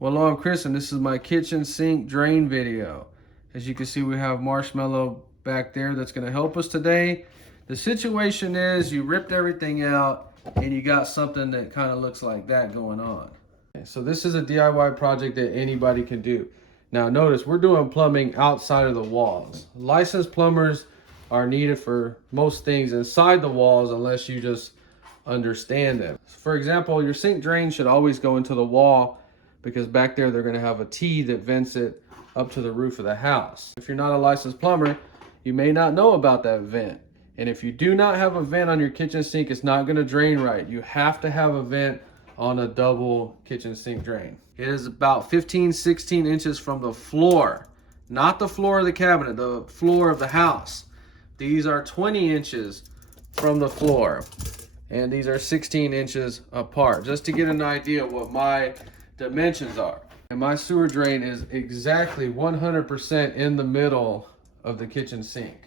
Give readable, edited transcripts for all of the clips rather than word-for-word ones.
Well, hello, I'm Chris, and this is my kitchen sink drain video. As you can see, we have Marshmallow back there that's going to help us today. The situation is you ripped everything out and you got something that kind of looks like that going on. So this is a DIY project that anybody can do. Now notice we're doing plumbing outside of the walls. Licensed plumbers are needed for most things inside the walls unless you just understand them. For example, your sink drain should always go into the wall, because back there they're going to have a T that vents it up to the roof of the house. If you're not a licensed plumber, you may not know about that vent. And if you do not have a vent on your kitchen sink, it's not going to drain right. You have to have a vent on a double kitchen sink drain. It is about 15-16 inches from the floor, not the floor of the cabinet, the floor of the house. These are 20 inches from the floor, and these are 16 inches apart, just to get an idea of what my dimensions are. And my sewer drain is exactly 100% in the middle of the kitchen sink.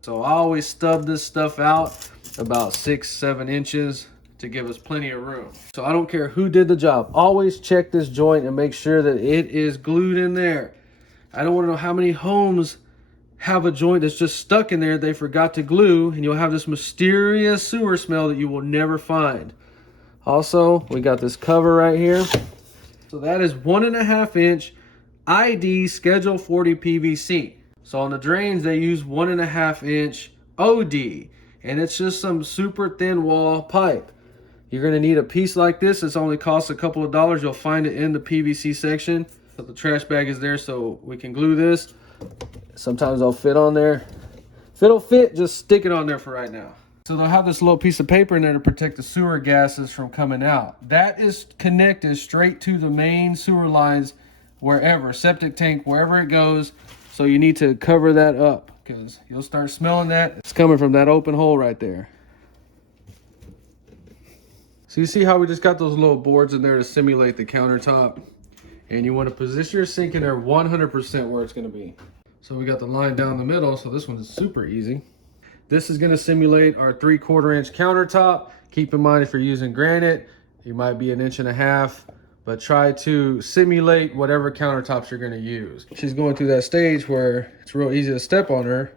So I always stub this stuff out about 6-7 inches to give us plenty of room. So I don't care who did the job, always check this joint and make sure that it is glued in there. I don't want to know how many homes have a joint that's just stuck in there they forgot to glue, and you'll have this mysterious sewer smell that you will never find. Also, we got this cover right here. So that is 1.5 inch ID Schedule 40 PVC. So on the drains, they use 1.5 inch OD, and it's just some super thin wall pipe. You're gonna need a piece like this. It's only costs a couple of dollars. You'll find it in the PVC section. So the trash bag is there so we can glue this. Sometimes they'll fit on there. If it'll fit, just stick it on there for right now. So they'll have this little piece of paper in there to protect the sewer gases from coming out. That is connected straight to the main sewer lines, wherever, septic tank, wherever it goes. So you need to cover that up, because you'll start smelling that. It's coming from that open hole right there. So you see how we just got those little boards in there to simulate the countertop? And you want to position your sink in there 100% where it's going to be. So we got the line down the middle, so this one is super easy. This is going to simulate our 3/4 inch countertop. Keep in mind, if you're using granite, you might be 1.5 inches, but try to simulate whatever countertops you're going to use. She's going through that stage where it's real easy to step on her.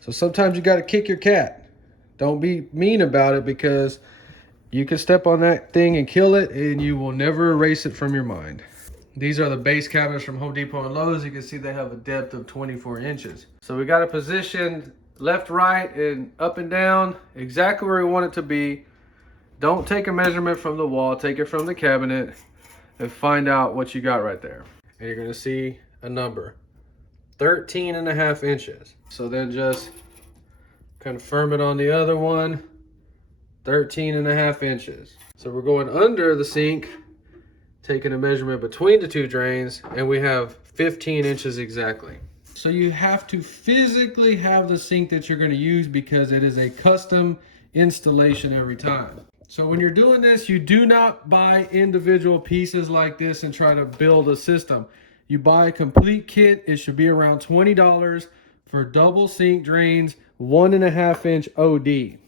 So sometimes you got to kick your cat. Don't be mean about it, because you can step on that thing and kill it, and you will never erase it from your mind. These are the base cabinets from Home Depot and Lowe's. You can see they have a depth of 24 inches. So we got it positioned left, right, and up and down, exactly where we want it to be. Don't take a measurement from the wall, take it from the cabinet and find out what you got right there. And you're gonna see a number, 13.5 inches. So then just confirm it on the other one, 13.5 inches. So we're going under the sink, taking a measurement between the two drains, and we have 15 inches exactly. So you have to physically have the sink that you're going to use, because it is a custom installation every time. So when you're doing this, you do not buy individual pieces like this and try to build a system. You buy a complete kit. It should be around $20 for double sink drains, 1.5 inch OD.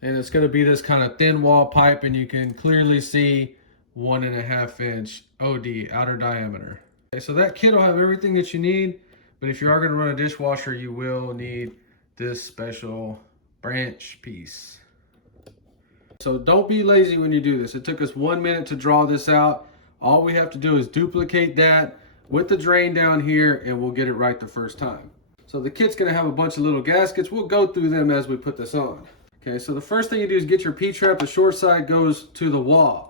And it's going to be this kind of thin wall pipe, and you can clearly see 1.5 inch OD outer diameter. Okay, so that kit will have everything that you need, but if you are going to run a dishwasher, you will need this special branch piece. So don't be lazy when you do this. It took us 1 minute to draw this out. All we have to do is duplicate that with the drain down here, and we'll get it right the first time. So the kit's going to have a bunch of little gaskets. We'll go through them as we put this on. Okay, so the first thing you do is get your P-trap. The short side goes to the wall.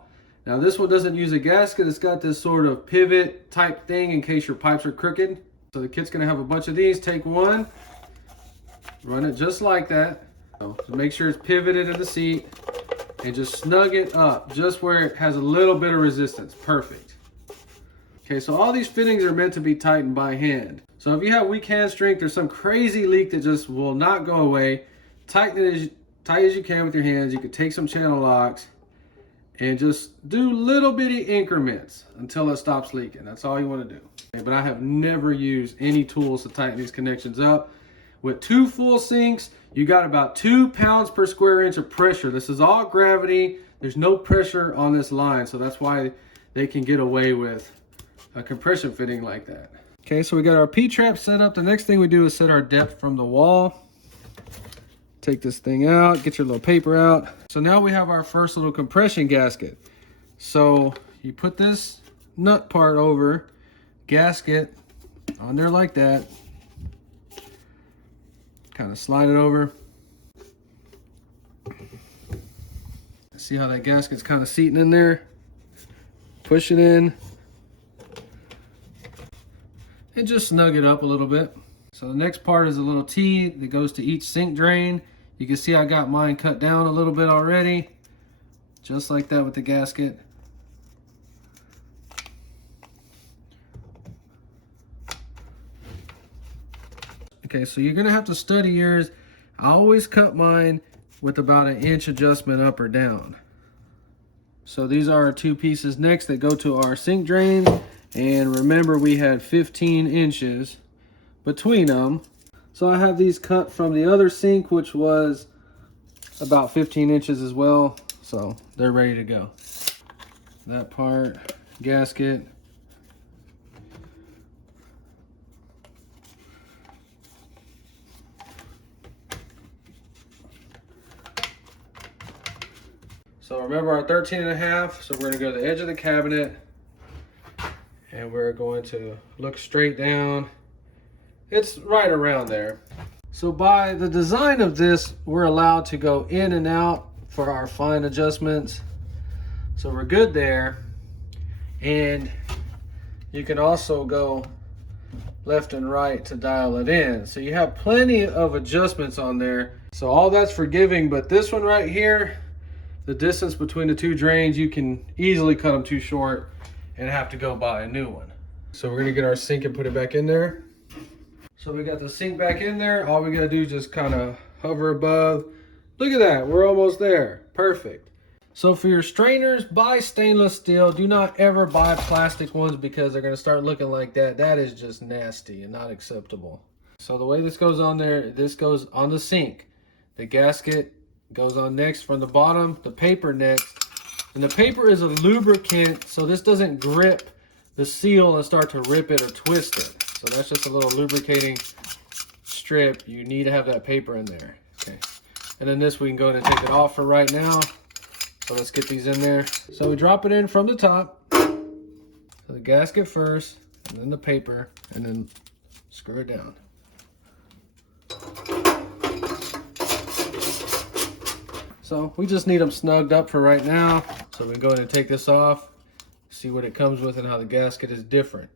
Now this one doesn't use a gasket. It's got this sort of pivot type thing in case your pipes are crooked. So the kit's gonna have a bunch of these. Take one, run it just like that. So make sure it's pivoted in the seat, and just snug it up just where it has a little bit of resistance. Perfect. Okay, so all these fittings are meant to be tightened by hand. So if you have weak hand strength or some crazy leak that just will not go away, tighten it as tight as you can with your hands. You could take some channel locks and just do little bitty increments until it stops leaking. That's all you want to do. Okay, but I have never used any tools to tighten these connections up. With 2 full sinks, you got about 2 pounds per square inch of pressure. This is all gravity. There's no pressure on this line, so that's why they can get away with a compression fitting like that. Okay, so we got our P-trap set up. The next thing we do is set our depth from the wall. Take this thing out, get your little paper out. So now we have our first little compression gasket. So you put this nut part over, gasket on there like that. Kind of slide it over. See how that gasket's kind of seating in there? Push it in. And just snug it up a little bit. So the next part is a little T that goes to each sink drain. You can see I got mine cut down a little bit already. Just like that with the gasket. Okay, so you're gonna have to study yours. I always cut mine with about an inch adjustment up or down. So these are our two pieces next that go to our sink drains. And remember, we had 15 inches between them. So I have these cut from the other sink, which was about 15 inches as well. So they're ready to go. That part, gasket. So remember our 13.5. So we're gonna go to the edge of the cabinet and we're going to look straight down. It's right around there. So by the design of this, we're allowed to go in and out for our fine adjustments. So we're good there. And you can also go left and right to dial it in. So you have plenty of adjustments on there. So all that's forgiving, but this one right here, the distance between the two drains, you can easily cut them too short and have to go buy a new one. So we're gonna get our sink and put it back in there. So we got the sink back in there. All we gotta do is just kind of hover above. Look at that, we're almost there. Perfect. So for your strainers, buy stainless steel. Do not ever buy plastic ones because they're gonna start looking like that. That is just nasty and not acceptable. So the way this goes on there, this goes on the sink. The gasket goes on next from the bottom, the paper next. And the paper is a lubricant, so this doesn't grip the seal and start to rip it or twist it. So that's just a little lubricating strip. You need to have that paper in there. Okay. And then this, we can go ahead and take it off for right now. So let's get these in there. So we drop it in from the top. So the gasket first, and then the paper, and then screw it down. So we just need them snugged up for right now. So we can go ahead and take this off, see what it comes with and how the gasket is different.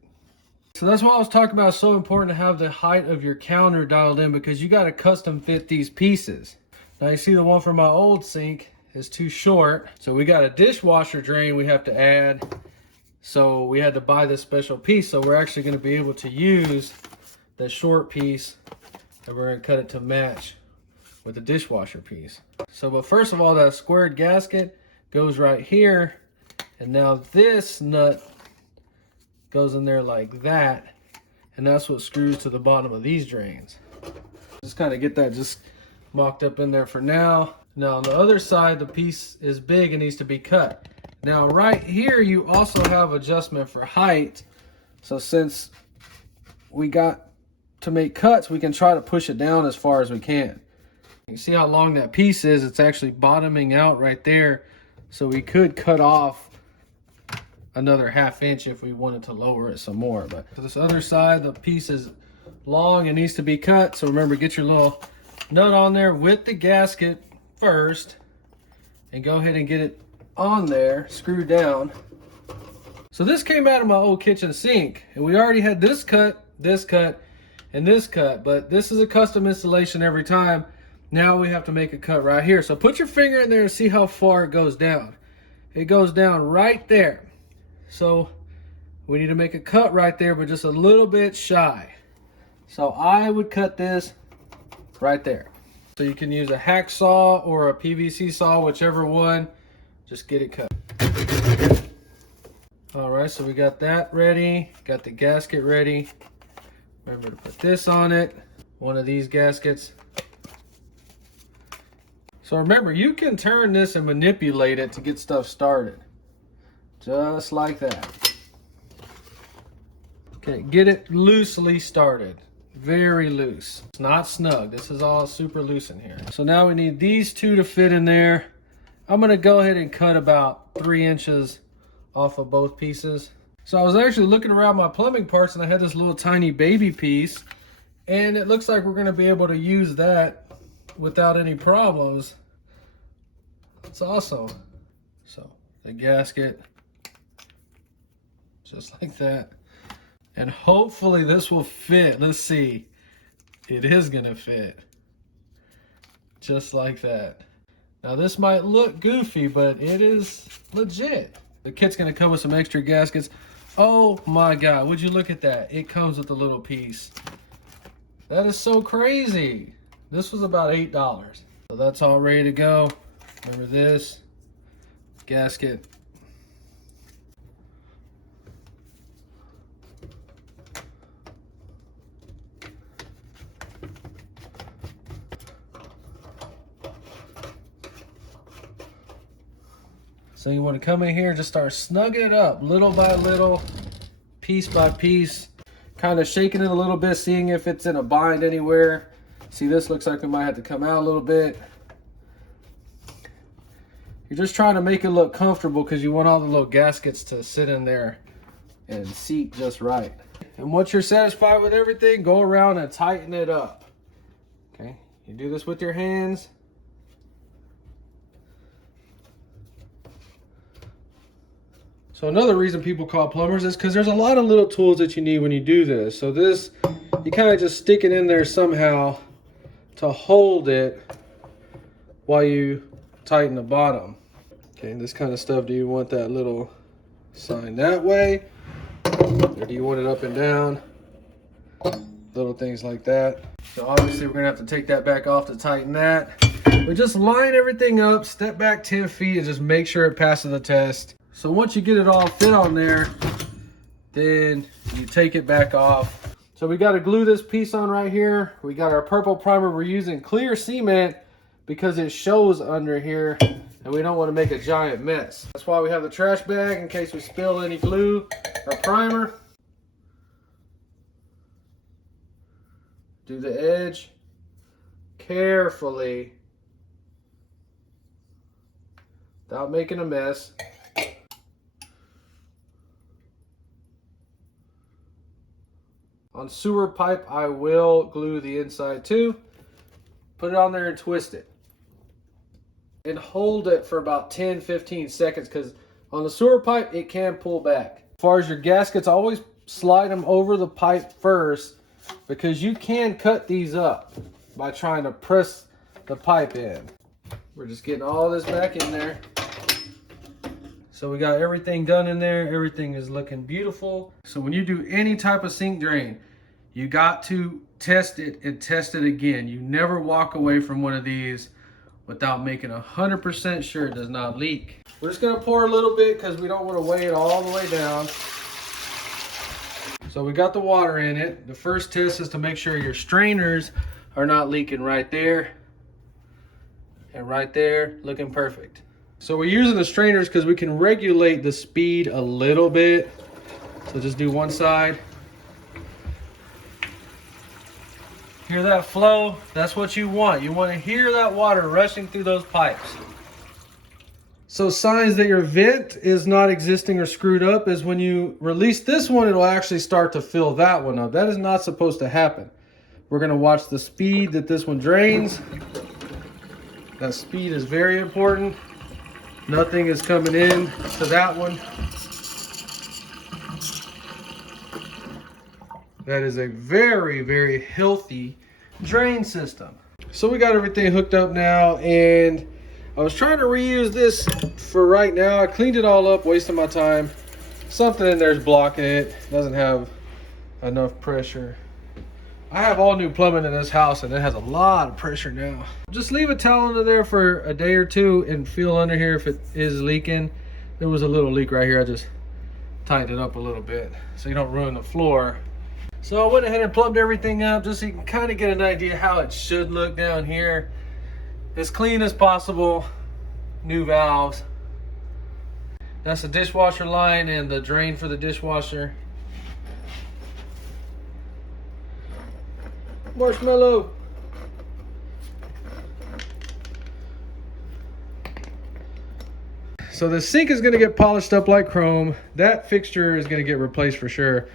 So that's why I was talking about it's so important to have the height of your counter dialed in because you got to custom fit these pieces. Now you see the one from my old sink is too short. So we got a dishwasher drain we have to add. So we had to buy this special piece. So we're actually going to be able to use the short piece and we're going to cut it to match with the dishwasher piece. So, but first of all, that squared gasket goes right here. And now this nut goes in there like that. And that's what screws to the bottom of these drains. Just kind of get that just mocked up in there for now. Now on the other side, the piece is big and needs to be cut. Now right here, you also have adjustment for height. So since we got to make cuts, we can try to push it down as far as we can. You see how long that piece is? It's actually bottoming out right there. So we could cut off another ½ inch if we wanted to lower it some more. But to this other side, the piece is long and needs to be cut. So remember, get your little nut on there with the gasket first and go ahead and get it on there, screwed down. So this came out of my old kitchen sink and we already had this cut, and this cut, but this is a custom installation every time. Now we have to make a cut right here. So put your finger in there and see how far it goes down. It goes down right there. So we need to make a cut right there, but just a little bit shy. So I would cut this right there. So you can use a hacksaw or a PVC saw, whichever one, just get it cut. All right, so we got that ready, got the gasket ready. Remember to put this on it, one of these gaskets. So remember, you can turn this and manipulate it to get stuff started. Just like that. Okay, get it loosely started. Very loose. It's not snug. This is all super loose in here. So now we need these two to fit in there. I'm gonna go ahead and cut about 3 inches off of both pieces. So I was actually looking around my plumbing parts and I had this little tiny baby piece, and it looks like we're gonna be able to use that without any problems. It's awesome. So the gasket, just like that. And hopefully this will fit. Let's see. It is gonna fit. Just like that. Now this might look goofy, but it is legit. The kit's gonna come with some extra gaskets. Oh my God, would you look at that? It comes with a little piece. That is so crazy. This was about $8. So that's all ready to go. Remember this gasket. So you want to come in here and just start snugging it up little by little, piece by piece, kind of shaking it a little bit, seeing if it's in a bind anywhere. See, this looks like we might have to come out a little bit. You're just trying to make it look comfortable because you want all the little gaskets to sit in there and seat just right. And once you're satisfied with everything, go around and tighten it up. Okay, you do this with your hands. So another reason people call plumbers is because there's a lot of little tools that you need when you do this. So this, you kind of just stick it in there somehow to hold it while you tighten the bottom. Okay, this kind of stuff, do you want that little sign that way? Or do you want it up and down? Little things like that. So obviously we're gonna have to take that back off to tighten that. We just line everything up, step back 10 feet and just make sure it passes the test. So once you get it all fit on there, then you take it back off. So we got to glue this piece on right here. We got our purple primer. We're using clear cement because it shows under here and we don't want to make a giant mess. That's why we have the trash bag in case we spill any glue or primer. Do the edge carefully without making a mess. On sewer pipe, I will glue the inside too. Put it on there and twist it. And hold it for about 10-15 seconds because on the sewer pipe, it can pull back. As far as your gaskets, always slide them over the pipe first because you can cut these up by trying to press the pipe in. We're just getting all this back in there. So we got everything done in there. Everything is looking beautiful. So when you do any type of sink drain, you got to test it and test it again. You never walk away from one of these without making 100% sure it does not leak. We're just gonna pour a little bit because we don't want to weigh it all the way down. So we got the water in it. The first test is to make sure your strainers are not leaking right there and right there, looking perfect. So we're using the strainers because we can regulate the speed a little bit. So just do one side. Hear that flow? That's what you want. You want to hear that water rushing through those pipes. So signs that your vent is not existing or screwed up is when you release this one, it'll actually start to fill that one up. That is not supposed to happen. We're going to watch the speed that this one drains. That speed is very important. Nothing is coming in to that one. That is a very, very healthy drain system. So we got everything hooked up now, and I was trying to reuse this for right now. I cleaned it all up, wasting my time. Something in there is blocking it. Doesn't have enough pressure. I have all new plumbing in this house and it has a lot of pressure now. Just leave a towel under there for a day or two and feel under here if it is leaking. There was a little leak right here. I just tightened it up a little bit so you don't ruin the floor. So I went ahead and plumbed everything up just so you can kind of get an idea how it should look down here. As clean as possible. New valves. That's the dishwasher line and the drain for the dishwasher. Marshmallow. So the sink is going to get polished up like chrome. That fixture is going to get replaced for sure.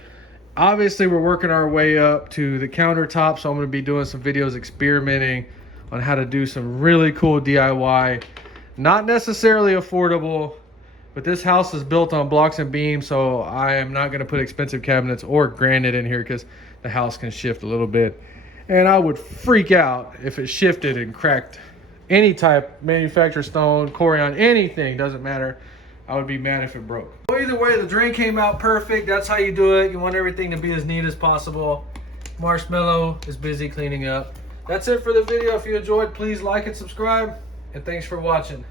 Obviously, we're working our way up to the countertop, so I'm going to be doing some videos experimenting on how to do some really cool DIY. Not necessarily affordable, but this house is built on blocks and beams, so I am not going to put expensive cabinets or granite in here because the house can shift a little bit. And I would freak out if it shifted and cracked any type, manufactured stone, Corian, anything, doesn't matter. I would be mad if it broke. Well, either way, the drain came out perfect. That's how you do it. You want everything to be as neat as possible. Marshmallow is busy cleaning up. That's it for the video. If you enjoyed, please like and subscribe. And thanks for watching.